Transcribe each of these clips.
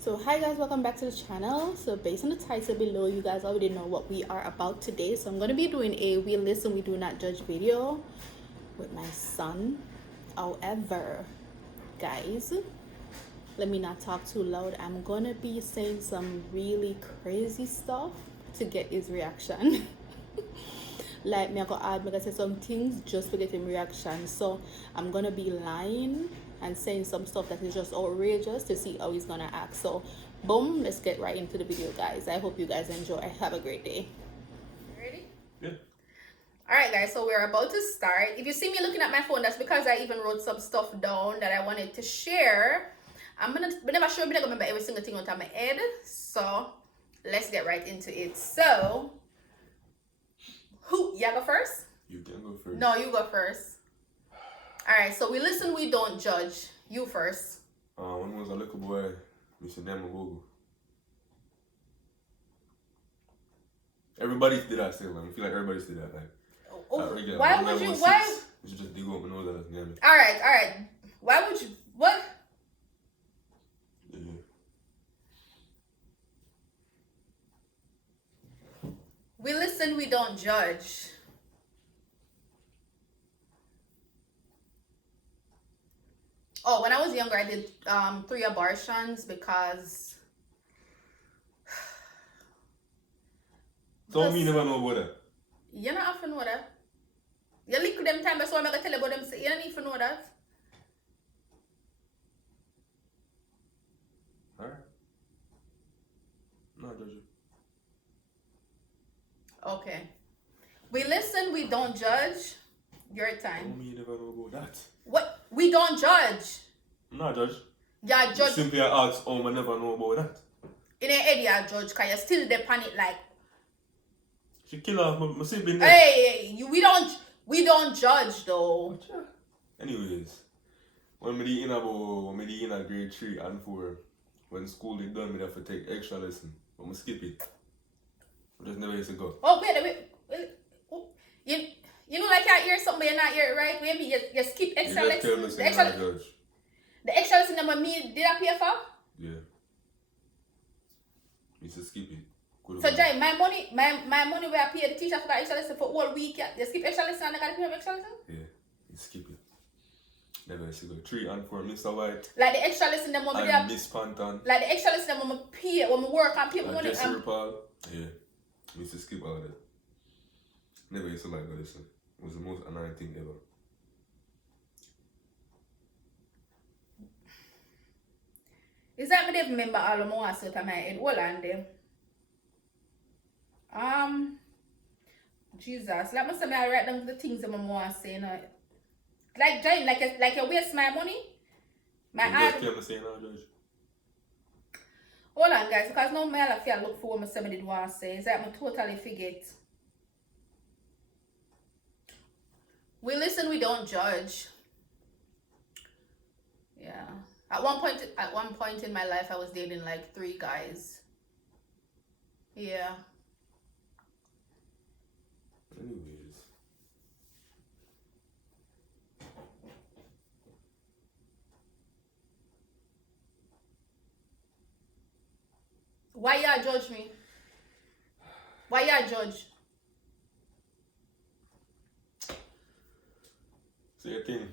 So hi guys, welcome back to the channel. So based on the title below, you guys already know what we are about today. So I'm going to be doing a we listen we do not judge video with my son. However, guys, let me not talk too loud. I'm going to be saying some really crazy stuff to get his reaction. Like me I go add, me I say some things just to get him reaction. So I'm gonna be lying and saying some stuff that is just outrageous to see how he's gonna act. So boom, let's get right into the video, guys. I hope you guys enjoy. Have a great day. Ready? Yeah. Alright guys, so we're about to start. If you see me looking at my phone, that's because I even wrote some stuff down that I wanted to share. But never sure, but I remember every single thing out of my head. So let's get right into it. So who you go first? You can go first. No, you go first. Alright, so we listen, we don't judge. You first. When I was a little boy, Mr. Demagogo. Everybody did that still, man. I feel like everybody did that. Like, why would you? Why? You should just dig up and know that. Yeah. Alright. Why would you? What? Yeah. We listen, we don't judge. Oh, when I was younger, I did 3 abortions because. So me never know about that. You not have to know that. You lick them time, so I'm gonna tell you about them. You don't need to know that. Alright. No, judge you. Okay. We listen, we don't judge. Your So time. me never know about that. What? We don't judge. No, judge. Yeah, judge. Simply I ask, I never know about that. In your head, yeah, judge, because you're still there on it like, She kill off my sibling. hey, we don't judge though. Anyways, when me in a grade 3 and 4, when school is done, me have to take extra lesson. But I skip it. I just never used to go. Oh, wait. You know, like you hear something, you're not hear it right? Maybe you skip extra You just tell me lessons. say nah, judge. The extra lesson number me did I pay for? Yeah. You used to skip it. So Jai, my money where I pay the teacher for that extra lesson for all week. You skip extra lesson and I gotta pay for extra lesson? Yeah, you skip it. Never used to go. 3 and 4, Mr. White. Like the extra lesson them money And Miss Panton. like the extra lesson them when I pay when I work and pay my money. Jesse Rapal. Yeah. We used to skip all that. Never used to like go listen. It was the most annoying thing ever. Is that me they remember all of my answers out of my head? Hold on them. Jesus. Let me say me I write down the things that I want to say. You know. Like Jane, like you waste my money. My You heart. just came to say now, Judge. Hold on guys, because now I feel look for what I did want to say. It's like I totally forget. We listen, we don't judge. Yeah. At one point in my life I was dating like 3 guys. Yeah. Anyways. Why y'all judge me? Why y'all judge? Say a thing.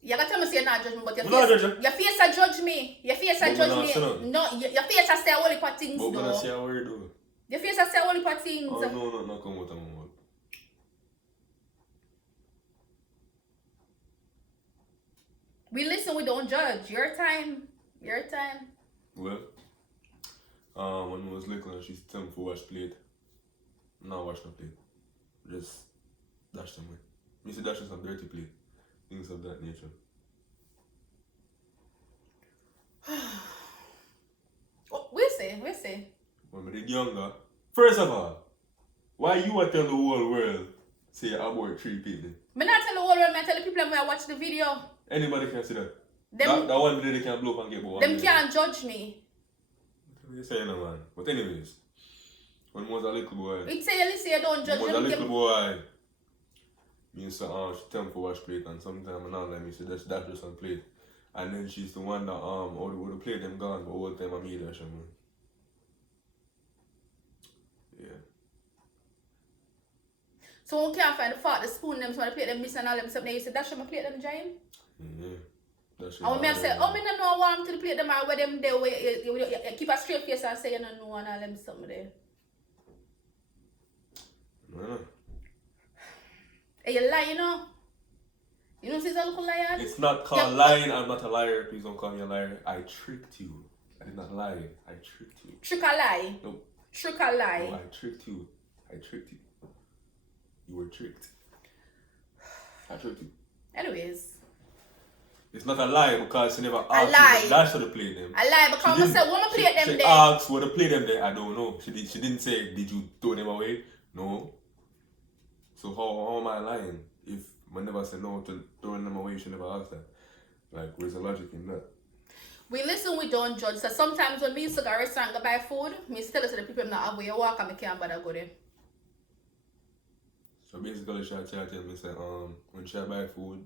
You gotta tell me say you're not judge me, but Your face a judge me. Your face a judge me. No, your face a say a whole heap of things But when I though. say a word though. Your face a say a whole heap of things. Oh no, not come out of my mouth. We listen, we don't judge. Your time. Well, when I was little, she used to tell me to wash plate. Now wash no plate. Just dash them away. Me used to dash them some dirty plate. Things of that nature. We say. When I did younger, first of all, why you want to tell the whole world say you abort 3 people? Me not tell the whole world, I tell the people when I watch the video. Anybody can see that. Them, that one day they can blow up and get bored. them can't judge me. What you saying, man? But anyways, when I was a little boy, It say you listen, you don't judge when I was a them. little boy, me used to she tell me to wash plate and sometimes I not let me say that's just on plate. And then she's the one that would have played them gone, but all the time I made her show. Yeah. So when we can't find the fork, the spoon, them, so when I plate them miss and all them stuff, they say, that's my plate them giant. Yeah. That's And when me I say, oh, me no know warm to the plate them or where them there, where you keep a straight face and say you don't know and all them stuff there. No. Hey, you lie, you know? You know, she's a little liar. It's not called lying. I'm not a liar. Please don't call me a liar. I tricked you. I did not lie. I tricked you. Trick or lie? No. Trick or lie? No, I tricked you. I tricked you. You were tricked. I tricked you. Anyways. It's not a lie because she never asked lie. That's how to play them. I lie because I said, what play them she there? She asked what to play them there. I don't know. She didn't say, did you throw them away? No. So how am I lying? If I never said no to throwing them away, she never asked that. Like, where's the logic in that? We listen, we don't judge. So sometimes when we used to go to a restaurant go buy food, me tell us to the people not have where you walk and me can't bother go there. So basically she tell me say when she buy food,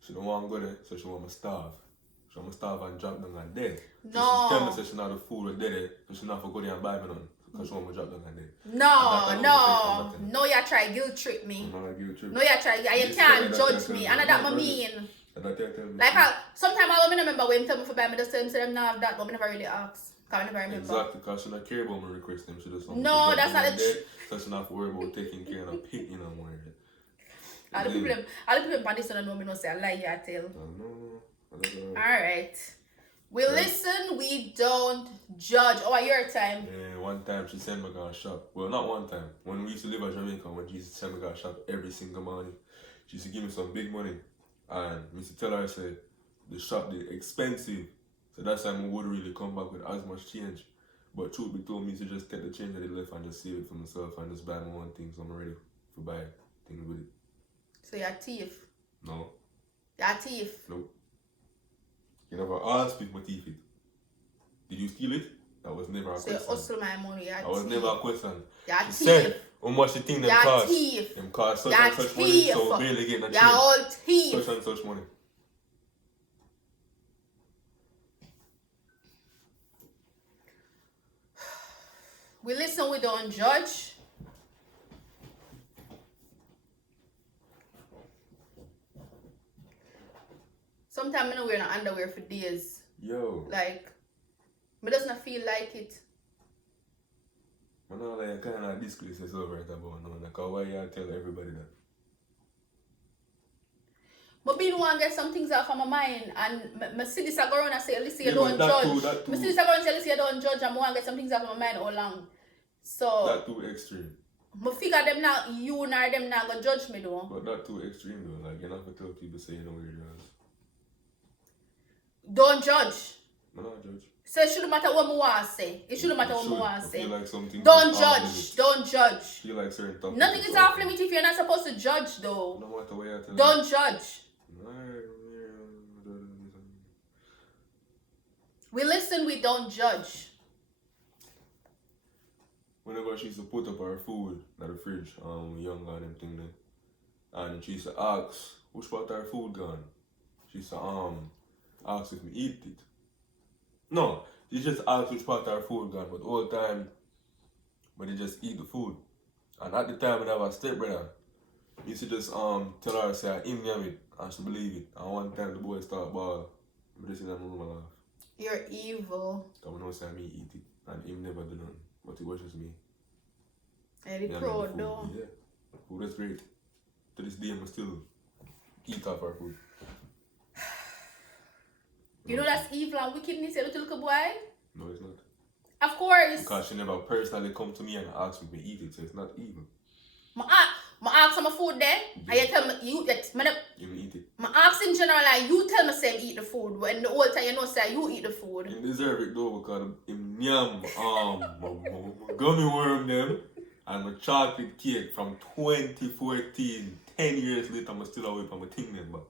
she don't want to go there, so she want me starve. She want me starve and drop them and dead. No. So she tell me say she not the food with there, so she not for go there and buy me none. Because she want me drop them and dead. No, you try guilt trip me. No, guilt trip. No, you try, you can't judge me. And that's what I mean. Like how, sometimes I don't remember when tell me for buy me the same, say them not have that, but I never really ask. Because I never remember. Exactly, because she not care about my request them. She just want no, that's not the truth. So she not worry about taking care of a pig, you know, more. All the people on this don't know me no say I lie, I tell. No. Alright. We listen, we don't judge. Oh, your time. Yeah, one time she sent me to shop. Well, not one time. When we used to live in Jamaica, when she used to send me to shop every single morning, she used to give me some big money. And I used to tell her, I said, the shop is expensive. So that's why I would really come back with as much change. But truth be told, me to just take the change that they left and just save it for myself and just buy my own things. So I'm ready to buy things with it. So you're a thief? No. You're a thief? Nope. You never asked me my thief it. Did you steal it? That was never a question. So you hustle my money, you're a thief. That was never a question. You're a she thief. said, how much you think them cost? You're a thief. Them cost such you're and such money, so barely getting a change. You're all thief. Such and such money. We listen, we don't judge. Sometimes I know wear no underwear for days. Yo. Like, me does not feel like it. I know like kind of disgrace yourself right about now. Like why you tell everybody that? But being one get some things off of my mind and I see this I go around and say, listen, you don't judge. I see this I go around and say, listen, you don't judge and I want to get some things off of my mind all along. So that too extreme. I figure them not, you nor them not gonna judge me though. But not too extreme though. Like you're not gonna tell people say you know where you're at. Don't judge. I'm not judge. So it shouldn't matter what I want to say. It shouldn't matter what I want to say. Feel like something don't judge. Don't judge. Feel like certain topics. Nothing is off limit if you're not supposed to judge though. No matter where you tell don't judge. We listen, we don't judge. Whenever she used to put up her food in the fridge, young and them thing there, and she used to ask, which part of her food gone? She used to ask if me eat it. No, she just asked which part of her food gone, but all the time, but they just eat the food. And at the time, when I was a stepbrother, he used to just tell her, say, him yam it, and she believe it. And one time the boy started bawling. I just in that room and laugh. You're evil. So I know say me eat it, and him never do nothing. But it was just me. Very proud though. Yeah, food is great. To this day, I still eat off our food. You know that's evil and wickedness, you little boy? No, it's not. Of course. Because she never personally come to me and ask me to eat it, so it's not evil. I ask for my food there, and you tell me, you eat it. I ask in general, like, you tell me say eat the food, when the whole time you know say you eat the food. You deserve it though, because him yam, gummy worm them, and my chocolate cake from 2014, 10 years later, I'm still away from my thing then, but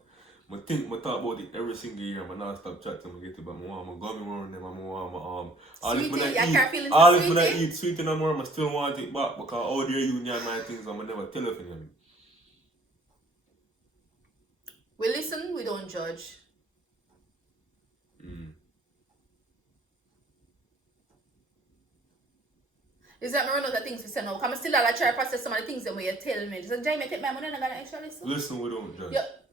I talk about it every single year. I not stop chatting. I get it, but I want my gummy worm them. I want my all if I eat sweet and more, I still want it back because all their union my things, I'm never tell it for them. We listen, we don't judge. Is that me run out of things to say now? Because I still try to process some of the things that you tell me. Just Jamie, take my money and I'm gonna actually listen. Listen, we don't judge. Yep.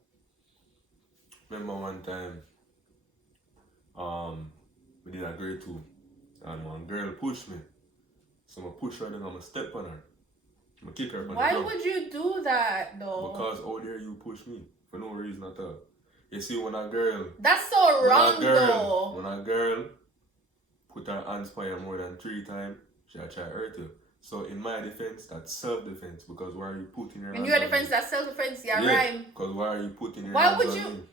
Remember one time, we did a grade 2, and one girl pushed me. So I push her and I'm step on her. I kick her. Why would you do that though? Because how dare you push me for no reason at all. You see, when a girl. That's so wrong though. When a girl put her hands on you more than 3 times, she'll try to hurt you. So in my defense, that's self-defense, because why are you putting your hands in your defense, that's self-defense, yeah, right? Because why are you putting your why hands would on you? me?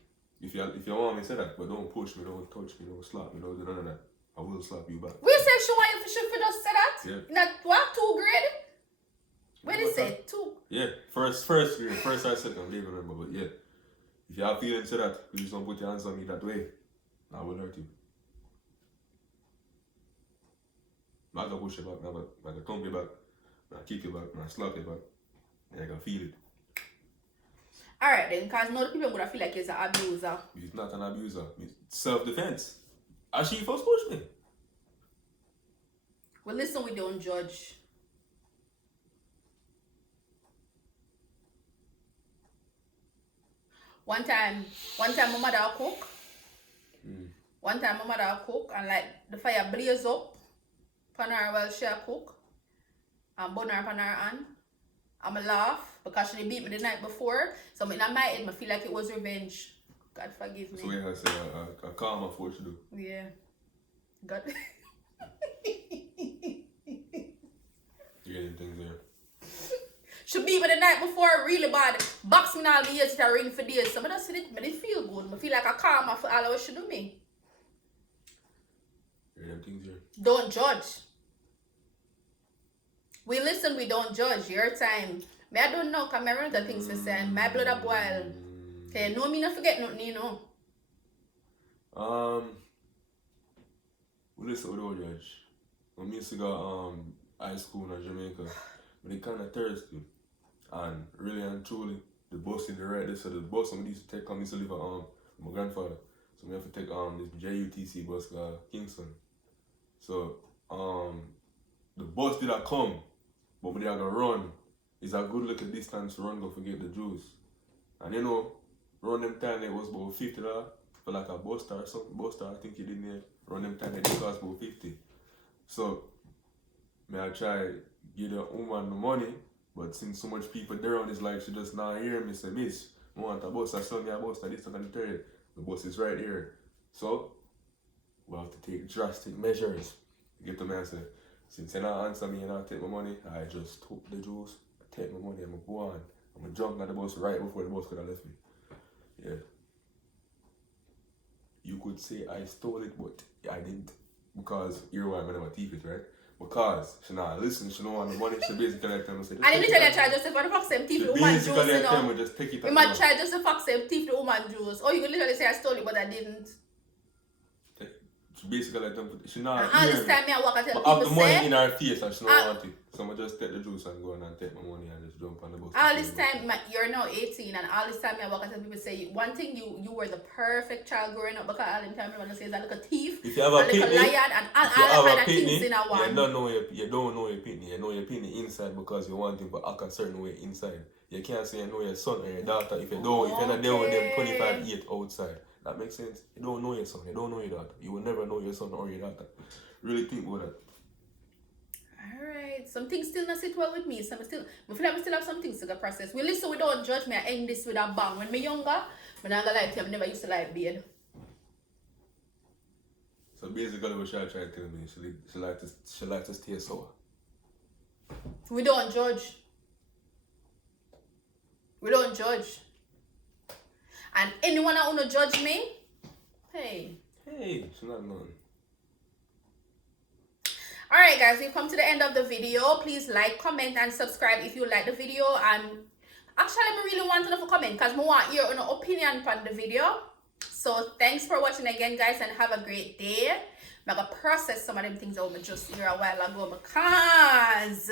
If you want me to say that, but don't push me, don't touch me, don't slap me, don't do none of that. I will slap you back. We said she want you should just say that? Yeah. In that what, 2 grade? What did it say? 2? Yeah, first grade, first or second, I don't even remember, but yeah. If you have feelings to that, please don't put your hands on me that way. I will hurt you. I'm not gonna push you back, I'm gonna thump you back, I'm gonna kick you back, I'm gonna slap you back, and I can feel it. Alright then, because no people would feel like he's an abuser. He's not an abuser, it's self-defense. And she first pushed me. Well, listen, we don't judge. One time my mother will cook. One time my mother will cook and like the fire blaze up upon her while she cook and burn her upon her hand. I'm laugh because she beat me the night before. So in my head, I feel like it was revenge. God forgive me. So yeah, I say a karma for what you do. Yeah. God. You get things there. She beat me the night before really bad. Box me all the years to ring for days. So I just feel good. I feel like a karma for all what she do me. You get things there. Don't judge. We listen, we don't judge. Your time. Me, I don't know, because I run the things to say. My blood up boil. Okay, no, me not forget nothing, you know. We listen, we don't judge. When I used to go high school in Jamaica, but they kind of thirsty. And really and truly, the bus in the right there, so the bus I used to take, I used to live at my grandfather. So we have to take this JUTC bus called Kingston. So the bus did not come, but we are gonna run. It's a good little distance to run, go forget the juice. And you know, run them time it was about $50 for like a bus star or something. Bus star, I think you didn't hear. Run them time it cost about 50. So I try give the woman the money, but since so much people there on, it's like she just not hear me say, miss, I want a bus, I saw me a bus, this and the third. The bus is right here. So we have to take drastic measures. You get the man say, since you not answer me and I take my money, I just took the juice, I take my money, I'm gonna go on. I'm gonna jump on the bus right before the bus could have left me. Yeah. You could say I stole it, but I didn't. Because you're why I'm gonna thief it, right? Because she not listen, she don't want the money, she basically like them and say, and literally try just to fuck same thief the woman juice, you know. Just take it. We might try just to fuck same thief the woman juice. Or you could literally say I stole it but I didn't. She basically like them, she not and all this time I walk and tell people have the money say, in her face and she don't want it. So I just take the juice and go on and take my money and just jump on the bus. All this time, you're now 18 and all this time I walk and tell people say, one thing, you were the perfect child growing up because all the time everyone says that little thief, if you have a little liar and all kind of things in a one. You don't know your pitney. You know your pitney inside because you want him to act a certain way inside. You can't say you know your son or your daughter if you're not there with them 25-8 outside. That makes sense. You don't know your son, you don't know your daughter. You will never know your son or your daughter. Really think about that. Alright, some things still not sit well with me. I feel like I still have some things to process. We listen, we don't judge me. I end this with a bang. When me younger, I'm not gonna lie to you, I never used to like beard. So basically what she tried to tell me, she like to stay sour. We don't judge. We don't judge. And anyone that wanna judge me, hey, she's not known. Alright guys, we've come to the end of the video. Please like, comment and subscribe if you like the video. And actually I really want to know for comment because I want your opinion on the video. So thanks for watching again guys and have a great day. I'm gonna process some of them things I just hear a while ago because